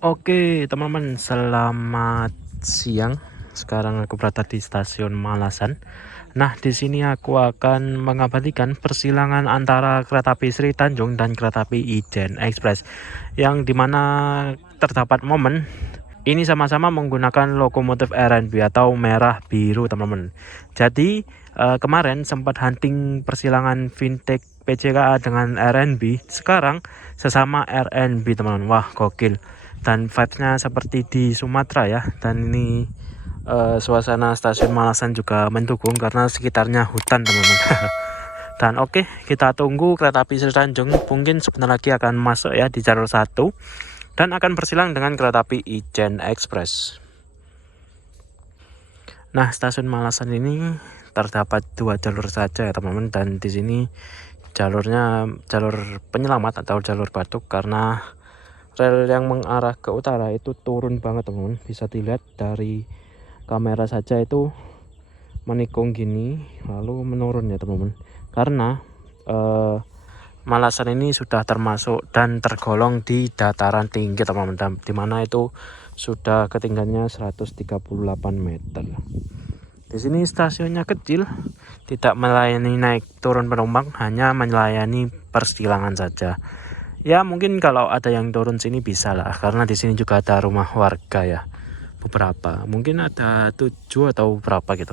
Oke, teman-teman, selamat siang. Sekarang aku berada di stasiun Malasan. Nah, di sini aku akan mengabadikan persilangan antara kereta api Sri Tanjung dan kereta api Ijen Express, yang dimana terdapat momen ini sama-sama menggunakan lokomotif RNB atau merah biru, teman-teman. Jadi kemarin sempat hunting persilangan Fintech PCKA dengan RNB, sekarang sesama RNB, teman-teman. Wah, gokil. Dan vibes-nya seperti di Sumatera ya. Dan ini suasana stasiun Malasan juga mendukung karena sekitarnya hutan, teman-teman. Dan oke, kita tunggu kereta api Sri Tanjung mungkin sebentar lagi akan masuk ya di jalur 1 dan akan bersilang dengan kereta api Ijen Express. Nah, stasiun Malasan ini terdapat 2 jalur saja ya, teman-teman, dan di sini jalurnya jalur penyelamat atau jalur batuk karena rel yang mengarah ke utara itu turun banget, teman-teman. Bisa dilihat dari kamera saja itu menikung gini lalu menurun ya, teman-teman. Karena Malasan ini sudah termasuk dan tergolong di dataran tinggi, teman-teman, di mana itu sudah ketinggiannya 138 meter. Di sini stasiunnya kecil, tidak melayani naik turun penumpang, hanya melayani persilangan saja. Ya mungkin kalau ada yang turun sini bisa lah, karena di sini juga ada rumah warga ya, beberapa, mungkin ada 7 atau berapa gitu.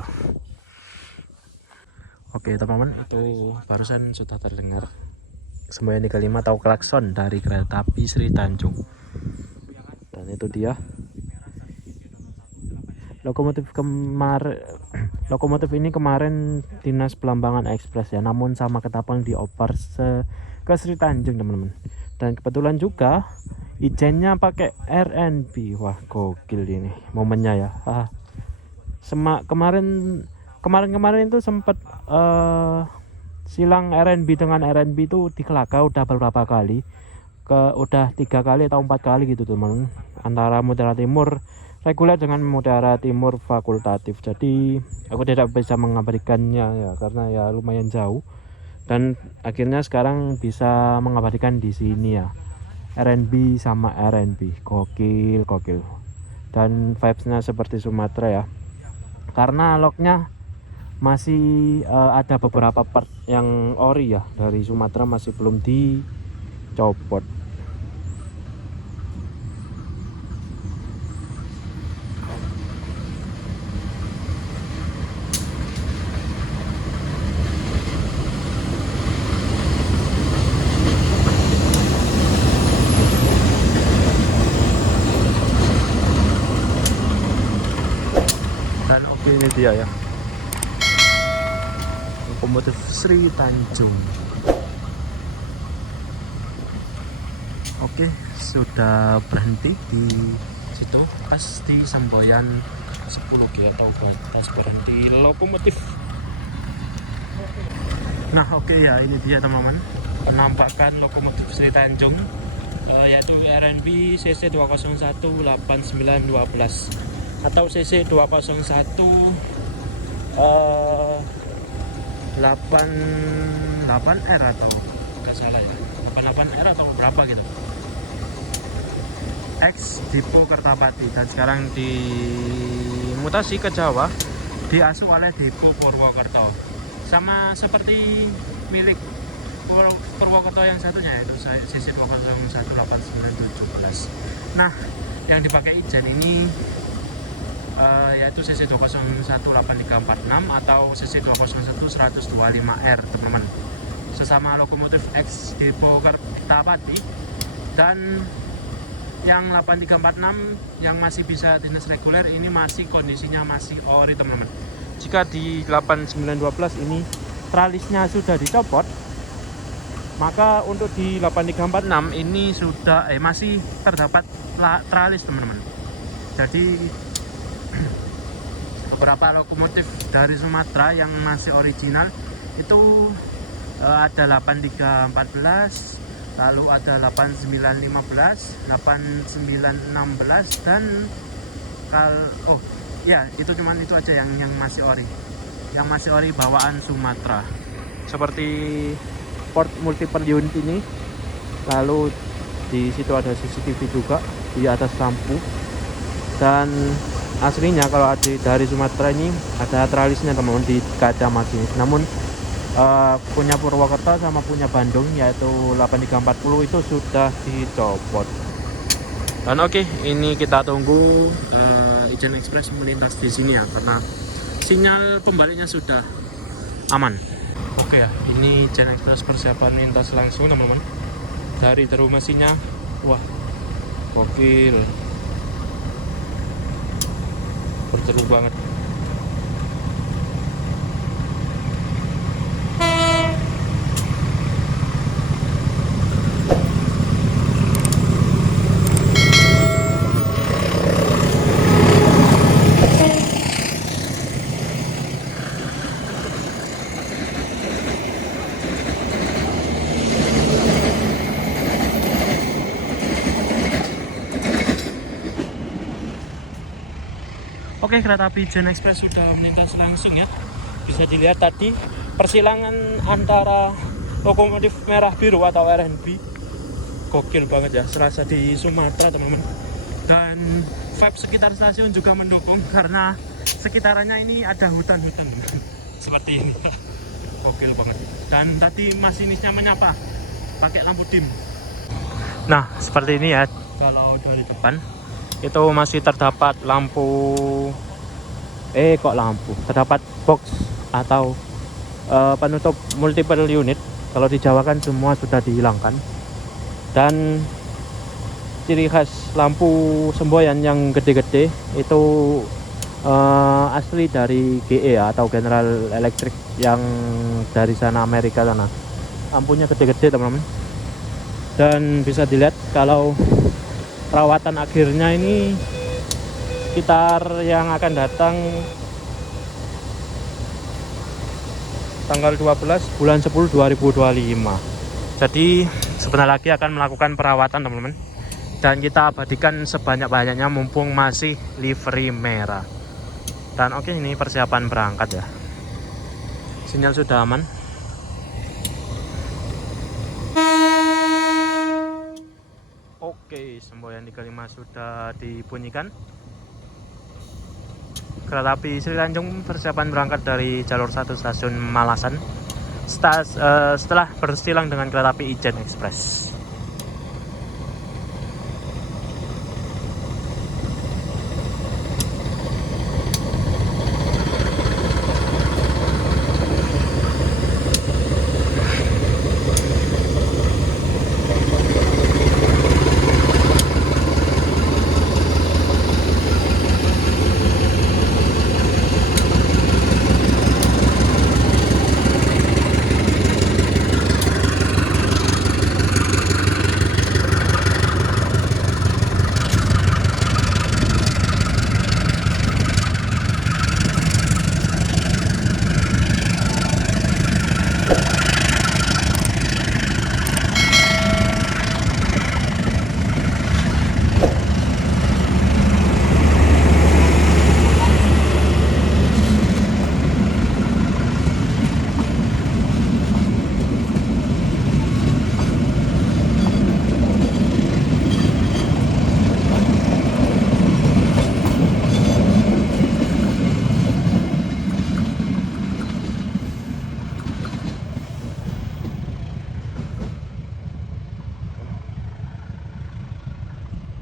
Oke, teman-teman, itu barusan sudah terdengar 935 atau klakson dari kereta api Sri Tanjung. Dan itu dia lokomotif ini kemarin Dinas Pelambangan Ekspres ya, namun sama ketapang dioper ke Sri Tanjung, teman-teman. Dan kebetulan juga ijennya pakai RNB. Wah, gokil ini momennya ya. Kemarin itu sempat silang RNB dengan RNB itu di Kelaka udah beberapa kali, udah 3 kali atau 4 kali gitu, teman, antara Mutiara Timur reguler dengan Mutiara Timur fakultatif. Jadi aku tidak bisa mengabadikannya ya karena ya lumayan jauh, dan akhirnya sekarang bisa mengabadikan di sini ya, RNB sama RNB. Gokil, dan vibesnya seperti Sumatera ya, karena lognya masih ada beberapa part yang ori ya dari Sumatera, masih belum dicopot. Dan oke, ini dia ya, lokomotif Sri Tanjung. Oke, sudah berhenti di situ pas di Semboyan 10G atau batas berhenti lokomotif. Nah, oke ya, ini dia, teman-teman, penampakan lokomotif Sri Tanjung, yaitu RNB CC 2018912 atau CC 201 88R atau nggak salah ya, 88R atau berapa gitu, ex Dipo Kertapati, dan sekarang dimutasi ke Jawa, diasuh oleh Dipo Purwokerto, sama seperti milik Purwokerto yang satunya, yaitu CC 2018917. Nah, yang dipakai Ijen ini yaitu CC 2018346 atau CC 201-125R, teman-teman, sesama lokomotif ex Dipo Kertapati. Dan yang 8346 yang masih bisa dinas reguler ini masih kondisinya masih ori, teman-teman. Jika di 8912 ini tralisnya sudah dicopot, maka untuk di 8346 ini sudah masih terdapat tralis, teman-teman. Jadi beberapa lokomotif dari Sumatera yang masih original itu ada 8314, lalu ada 8915, 8916, dan itu cuman itu aja yang masih ori, bawaan Sumatera, seperti port multiple unit ini. Lalu di situ ada CCTV juga, di atas lampu. Dan aslinya kalau dari Sumatera ini ada tralisnya teman-teman di kaca masinis, namun punya Purwokerto sama punya Bandung yaitu 8340 itu sudah dicopot. Dan oke, ini kita tunggu Ijen Express melintas di sini ya, karena sinyal pembaliknya sudah aman. Oke ya, ini Ijen Express persiapan melintas langsung teman-teman. Dari terumasinya, wah, gokil, bertelur banget. Oke, kereta api Ijen Express sudah melintas langsung ya. Bisa dilihat tadi persilangan antara lokomotif merah biru atau RNB. Gokil banget ya, serasa di Sumatera teman-teman. Dan vibe sekitar stasiun juga mendukung karena sekitarannya ini ada hutan-hutan seperti ini. Gokil banget. Dan tadi masinisnya menyapa pakai lampu dim. Nah, seperti ini ya. Kalau dari depan itu masih terdapat terdapat box atau penutup multiple unit. Kalau di Jawa kan semua sudah dihilangkan. Dan ciri khas lampu semboyan yang gede-gede itu asli dari GE ya, atau General Electric yang dari sana Amerika sana. Lampunya gede-gede teman-teman. Dan bisa dilihat kalau perawatan akhirnya ini sekitar yang akan datang tanggal 12 bulan 10 2025. Jadi sebentar lagi akan melakukan perawatan teman-teman. Dan kita abadikan sebanyak-banyaknya mumpung masih livery merah. Dan oke, ini persiapan berangkat ya. Sinyal sudah aman. Oke, semboyan 35 sudah dibunyikan. Kereta api Sri Tanjung persiapan berangkat dari jalur 1 stasiun Malasan setelah bersilang dengan kereta api Ijen Express.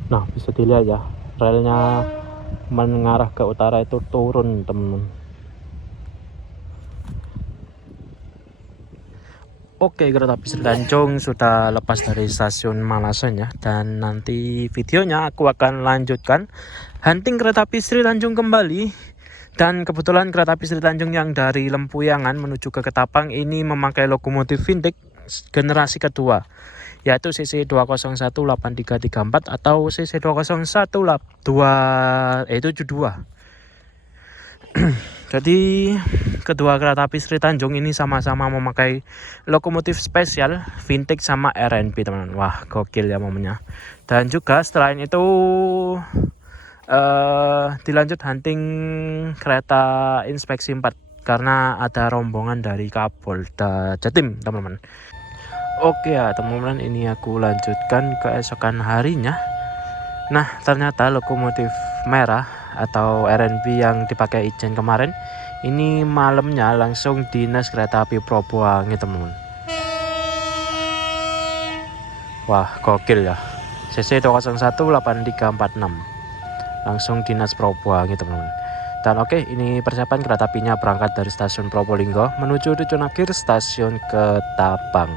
Nah, bisa dilihat ya, relnya mengarah ke utara itu turun teman-teman. Oke, kereta api Sri Tanjung sudah lepas dari stasiun Malasan ya. Dan nanti videonya aku akan lanjutkan hunting kereta api Sri Tanjung kembali. Dan kebetulan kereta api Sri Tanjung yang dari Lempuyangan menuju ke Ketapang ini memakai lokomotif vintage generasi kedua, yaitu CC2018334 atau CC20172. Jadi kedua kereta api Sri Tanjung ini sama-sama memakai lokomotif spesial vintage sama RNB teman-teman. Wah, gokil ya momennya. Dan juga setelah itu dilanjut hunting kereta inspeksi 4 karena ada rombongan dari Kapolda Jatim teman-teman. Oke ya teman-teman, ini aku lanjutkan keesokan harinya. Nah, ternyata lokomotif merah atau RNB yang dipakai Ijen kemarin ini malamnya langsung dinas kereta api Probowangi, teman-teman. Wah, gokil ya. CC 2018346. Langsung dinas Probowangi, teman-teman. Dan oke, ini persiapan kereta apinya berangkat dari stasiun Probolinggo menuju tujuan akhir stasiun Ketapang.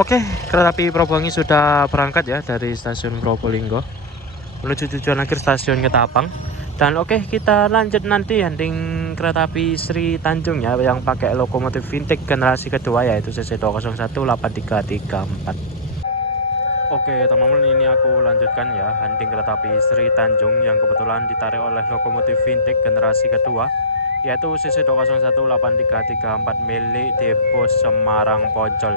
Oke, kereta api Probowangi sudah berangkat ya dari stasiun Probolinggo menuju tujuan akhir stasiun Ketapang. Dan oke, kita lanjut nanti hunting kereta api Sri Tanjung ya yang pakai lokomotif vintage generasi kedua yaitu CC 2018334. Oke teman-teman, ini aku lanjutkan ya hunting kereta api Sri Tanjung yang kebetulan ditarik oleh lokomotif vintage generasi kedua yaitu CC 2018334 milik Depo Semarang Poncol.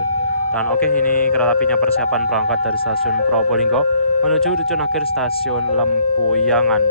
Dan oke, ini kereta apinya persiapan berangkat dari stasiun Probolinggo menuju tujuan akhir stasiun Lempuyangan.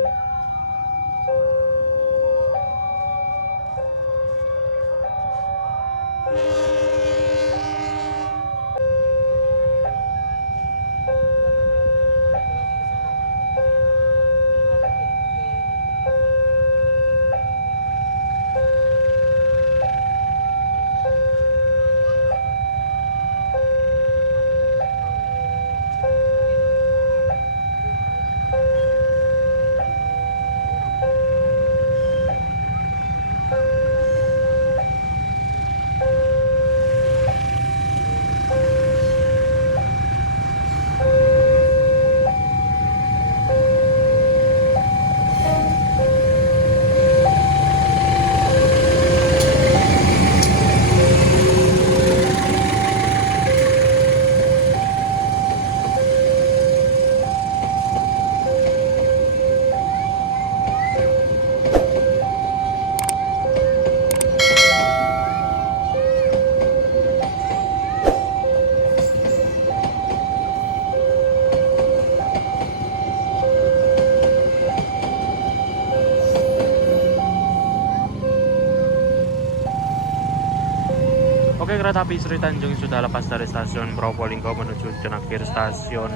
Oke, kereta api Sri Tanjung sudah lepas dari stasiun Probolinggo menuju tujuan akhir stasiun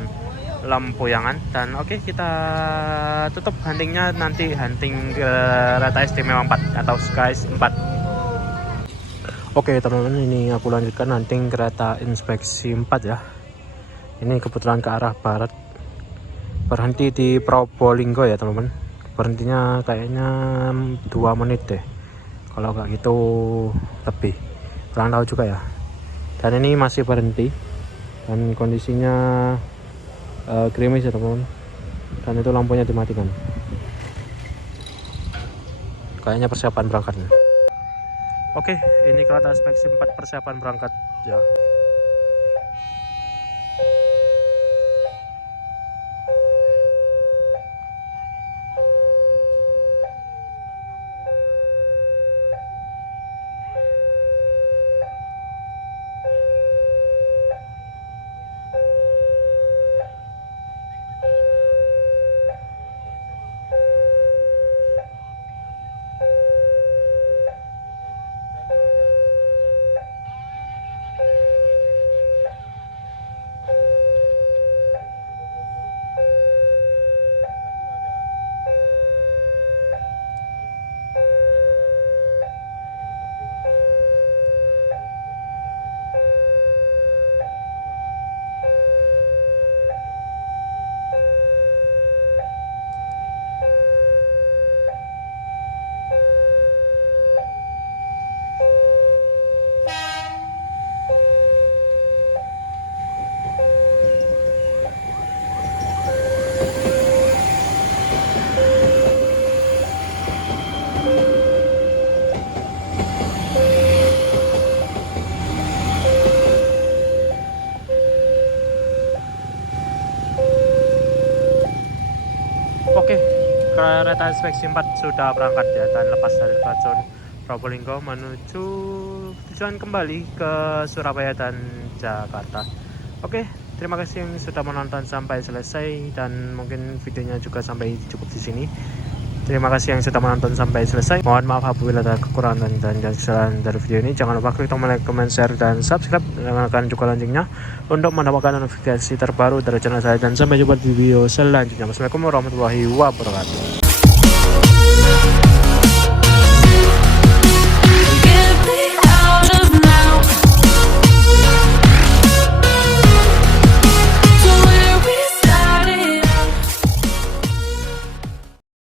Lempuyangan. Dan oke, kita tutup huntingnya nanti hunting kereta istimewa 4 atau Skies 4. Oke teman-teman, ini aku lanjutkan hunting kereta inspeksi 4 ya. Ini kebetulan ke arah barat, berhenti di Probolinggo ya teman-teman. Berhentinya kayaknya 2 menit deh, kalau nggak gitu lebih, kurang tahu juga ya. Dan ini masih berhenti dan kondisinya gerimis ya teman-teman, dan itu lampunya dimatikan. Kayaknya persiapan berangkatnya. Oke, ini kereta inspeksi 4 persiapan berangkat ya. kereta inspeksi 4 sudah berangkat ya, dan lepas dari stasiun Probolinggo menuju tujuan kembali ke Surabaya dan Jakarta. Oke, terima kasih yang sudah menonton sampai selesai, dan mungkin videonya juga sampai cukup di sini. Terima kasih yang sudah menonton sampai selesai. Mohon maaf apabila ada kekurangan dan kesalahan dari video ini. Jangan lupa klik tombol like, comment, share, dan subscribe. Nyalakan juga loncengnya untuk mendapatkan notifikasi terbaru dari channel saya. Dan sampai jumpa di video selanjutnya. Wassalamualaikum warahmatullahi wabarakatuh.